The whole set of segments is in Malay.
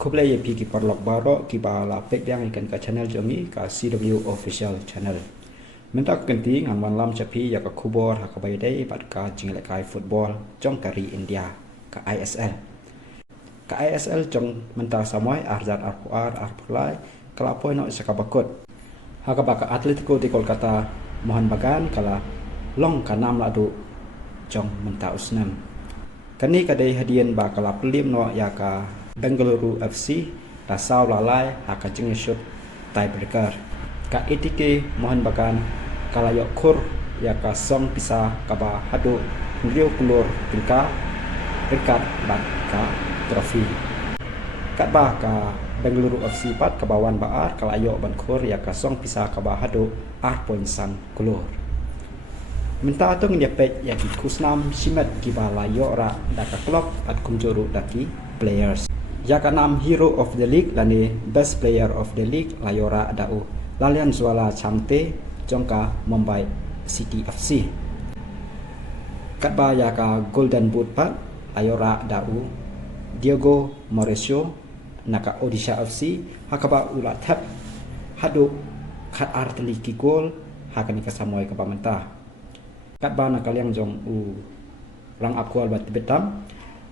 Kublai ye pi ki parlok baro ki bala pek yang ikan ka channel jongi ka CW official channel. Mentak kenti ngan wan lam chapi ya ka kubor ha ka baydai pat ka jingle kai football jong kari India ka ISL. Ka ISL jong mentak samoi arzat arpuar arpulai kelapoi no saka bakut. Ha ka baka Atletico di Kolkata Mohan Bagan kala long ka nam ladu jong mentak usnam. Kani kadai hadian ba kala pelim no ya ka Bengaluru FC rasau lalai haka jeng shoot tiebreaker ka etike Mohan Bagan kala yok kur ya ka song pisa kaba hadu riu kulur tingka rekat bat ka trofi kat ba ka Bengaluru FC pat kabawan baar kala yok ban kur ya ka song pisa kaba hadu point san kulur menta tu ngepek ya ki kusnam simet ki bala yok ra daka klub at kumjuru daki players ya kanam hero of the league lani best player of the league layora dau lalian zwala chamte jongka Mumbai City FC katba ya ka golden boot pat layora dau Diego Mauricio naka Odisha FC hakaba ula tap hadu khat artli ki gol hakani ka samoy ka pamenta katba naka liang jong u rang akwal bat betam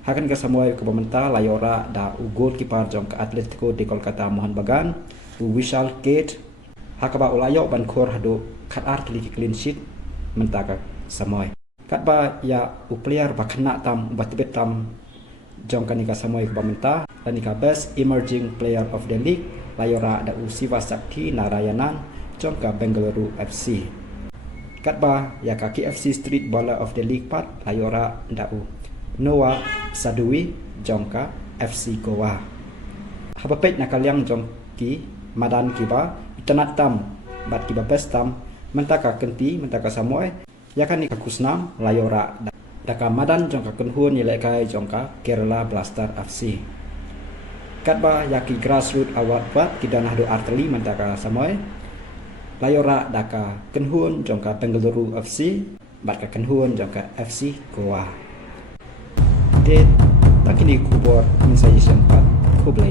hakan ka samoy ka pamenta layora da u goalkeeper jong ka Atletico di Kolkata Mohan Bagan u Vishal Kate hakaba ulayo ban khor hadu khat artli ki clean sheet menta ka samoy katba ya u player ba khna tam bat betam jong kanika samoy ka pamenta lanika best emerging player of the league layora da u Siva Sakti Narayanan jong ka Bengaluru FC katba ya ka KFC street baller of the league pat layora da u Noah Sadui jongka FC Goa. Habapet nakaliang jongki madan kiba itanat tam bat kiba best tam mentaka kenti mentaka samoy yakan ni kusnam layora daka madan jongka kenhun yelekai jongka Kerala Blaster FC. Katba yaki grassroots award bat kidanah do arteli mentaka samoy layora daka kenhun jongka Bengaluru FC bat ka kenhun jongka FC Goa. Tak kini kubur organisasi 4 Kublai